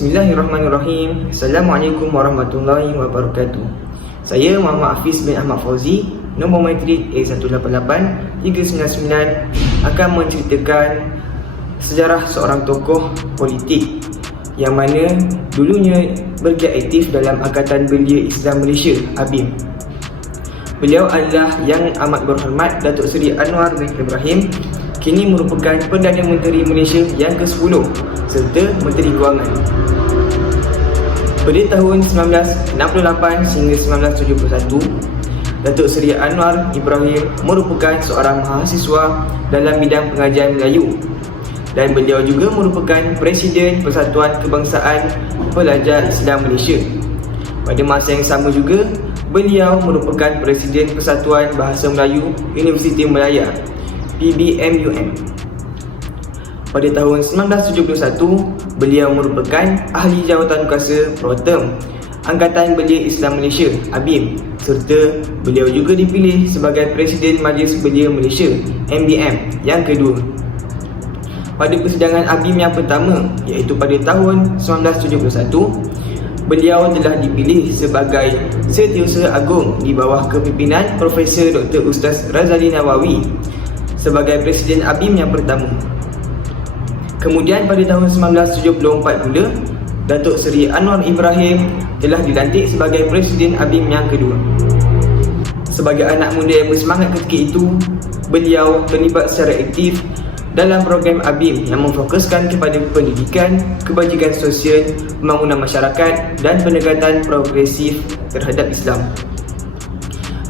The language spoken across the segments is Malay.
Bismillahirrahmanirrahim. Assalamualaikum warahmatullahi wabarakatuh. Saya Muhammad Hafiz bin Ahmad Fauzi, nombor matrik A188-399, akan menceritakan sejarah seorang tokoh politik yang mana dulunya bergiat aktif dalam Angkatan Belia Islam Malaysia (ABIM). Beliau adalah Yang Amat Berhormat Datuk Seri Anwar bin Ibrahim, kini merupakan Perdana Menteri Malaysia yang ke-10 serta Menteri Kewangan. Pada tahun 1968 hingga 1971, Datuk Seri Anwar Ibrahim merupakan seorang mahasiswa dalam bidang pengajian Melayu, dan beliau juga merupakan Presiden Persatuan Kebangsaan Pelajar Islam Malaysia. Pada masa yang sama juga, beliau merupakan Presiden Persatuan Bahasa Melayu Universiti Malaya (PBMUM). Pada tahun 1971, beliau merupakan Ahli Jawatan Kuasa Pro-Tem Angkatan Belia Islam Malaysia (ABIM), serta beliau juga dipilih sebagai Presiden Majlis Belia Malaysia (MBM) yang kedua. Pada persidangan ABIM yang pertama, iaitu pada tahun 1971, beliau telah dipilih sebagai Setiausaha Agung di bawah kepimpinan Profesor Dr. Ustaz Razali Nawawi sebagai Presiden ABIM yang pertama. Kemudian pada tahun 1974 pula, Datuk Seri Anwar Ibrahim telah dilantik sebagai Presiden ABIM yang kedua. Sebagai anak muda yang bersemangat ketika itu, beliau terlibat secara aktif dalam program ABIM yang memfokuskan kepada pendidikan, kebajikan sosial, pembangunan masyarakat dan pendekatan progresif terhadap Islam.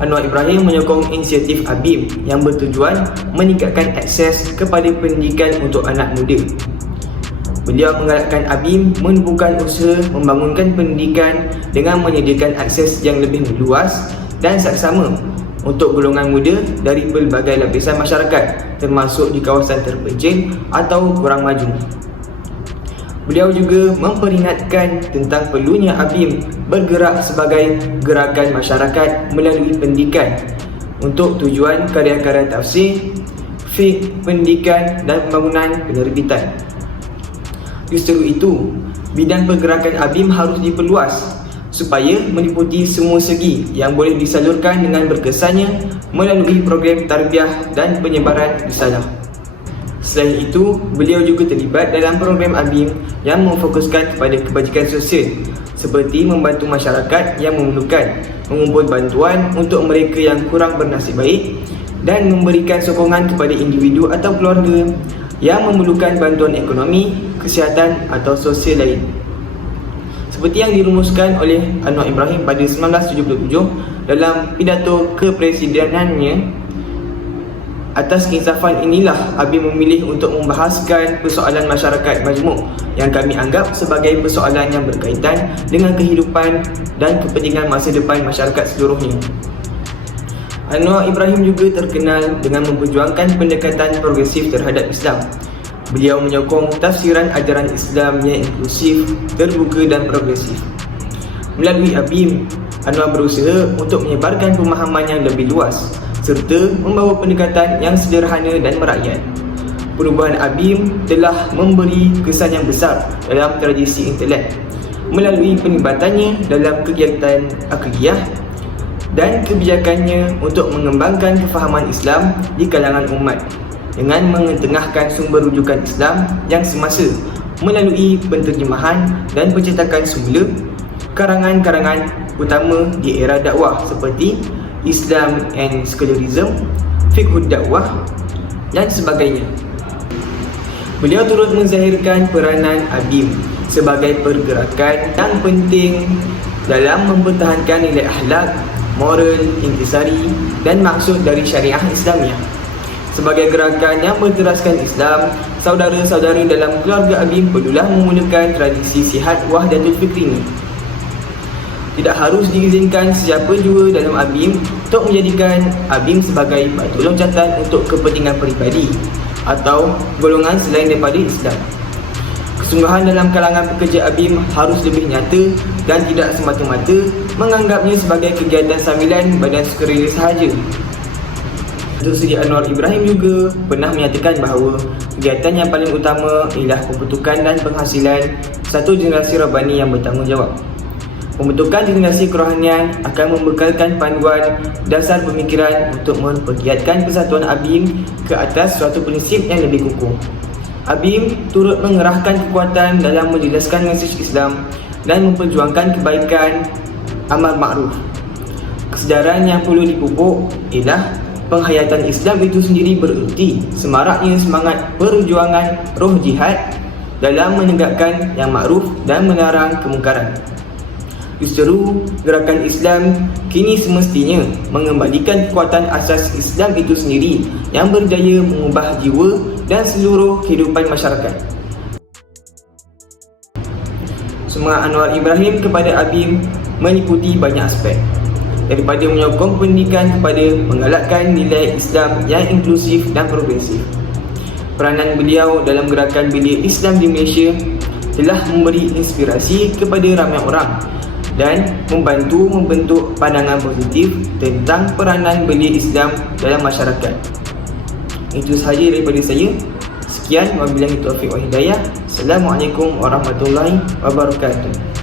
Anwar Ibrahim menyokong inisiatif ABIM yang bertujuan meningkatkan akses kepada pendidikan untuk anak muda. Beliau menggalakkan ABIM menubuhkan usaha membangunkan pendidikan dengan menyediakan akses yang lebih luas dan saksama untuk golongan muda dari pelbagai lapisan masyarakat, termasuk di kawasan terpencil atau kurang maju. Beliau juga memperingatkan tentang perlunya ABIM bergerak sebagai gerakan masyarakat melalui pendidikan untuk tujuan karya-karya tafsir, fiqh, pendidikan dan pembangunan penerbitan. Justru itu, bidang pergerakan ABIM harus diperluas supaya meliputi semua segi yang boleh disalurkan dengan berkesannya melalui program tarbiyah dan penyebaran risalah. Selain itu, beliau juga terlibat dalam program ABIM yang memfokuskan kepada kebajikan sosial, seperti membantu masyarakat yang memerlukan, mengumpul bantuan untuk mereka yang kurang bernasib baik, dan memberikan sokongan kepada individu atau keluarga yang memerlukan bantuan ekonomi, kesihatan atau sosial lain. Seperti yang dirumuskan oleh Anwar Ibrahim pada 1977 dalam pidato kepresidenannya, atas keinsafan inilah ABIM memilih untuk membahaskan persoalan masyarakat majmuk yang kami anggap sebagai persoalan yang berkaitan dengan kehidupan dan kepentingan masa depan masyarakat seluruhnya. Anwar Ibrahim juga terkenal dengan memperjuangkan pendekatan progresif terhadap Islam. Beliau menyokong tafsiran ajaran Islam yang inklusif, terbuka dan progresif. Melalui ABIM, Anwar berusaha untuk menyebarkan pemahaman yang lebih luas serta membawa pendekatan yang sederhana dan merakyat. Perubahan ABIM telah memberi kesan yang besar dalam tradisi intelek melalui penlibatannya dalam kegiatan akhlakiyah dan kebijakannya untuk mengembangkan kefahaman Islam di kalangan umat dengan mengetengahkan sumber rujukan Islam yang semasa melalui penterjemahan dan pencetakan semula karangan-karangan utama di era dakwah seperti Islam and Secularism, Fiqhud Dakwah dan sebagainya. Beliau turut menzahirkan peranan ABIM sebagai pergerakan yang penting dalam mempertahankan nilai akhlak, moral, intisari dan maksud dari syariah Islamiah. Sebagai gerakan yang berteraskan Islam, saudara-saudara dalam keluarga ABIM perlulah memulakan tradisi sihat wahdatul fikri ini. Tidak harus diizinkan sesiapa jua dalam ABIM untuk menjadikan ABIM sebagai batu loncatan untuk kepentingan peribadi atau golongan selain daripada Islam. Kesungguhan dalam kalangan pekerja ABIM harus lebih nyata dan tidak semata-mata menganggapnya sebagai kegiatan sambilan badan sukarela sahaja. Datuk Seri Anwar Ibrahim juga pernah menyatakan bahawa kegiatan yang paling utama ialah pembentukan dan penghasilan satu generasi Rabbani yang bertanggungjawab. Pembentukan generasi kerohanian akan membekalkan panduan dasar pemikiran untuk mempergiatkan persatuan ABIM ke atas suatu prinsip yang lebih kukuh. ABIM turut mengerahkan kekuatan dalam menjelaskan mesej Islam dan memperjuangkan kebaikan, amal makruf. Kesedaran yang perlu dipupuk ialah penghayatan Islam itu sendiri bererti semaraknya semangat perjuangan roh jihad dalam menegakkan yang makruf dan melarang kemungkaran. Justru gerakan Islam kini semestinya mengembalikan kekuatan asas Islam itu sendiri yang berjaya mengubah jiwa dan seluruh kehidupan masyarakat. Semangat Anwar Ibrahim kepada ABIM meliputi banyak aspek, daripada menyokong pendidikan kepada menggalakkan nilai Islam yang inklusif dan progresif. Peranan beliau dalam gerakan Belia Islam di Malaysia telah memberi inspirasi kepada ramai orang dan membantu membentuk pandangan positif tentang peranan belia Islam dalam masyarakat. Itu sahaja daripada saya. Sekian, wabillahi taufiq wal hidayah. Assalamualaikum warahmatullahi wabarakatuh.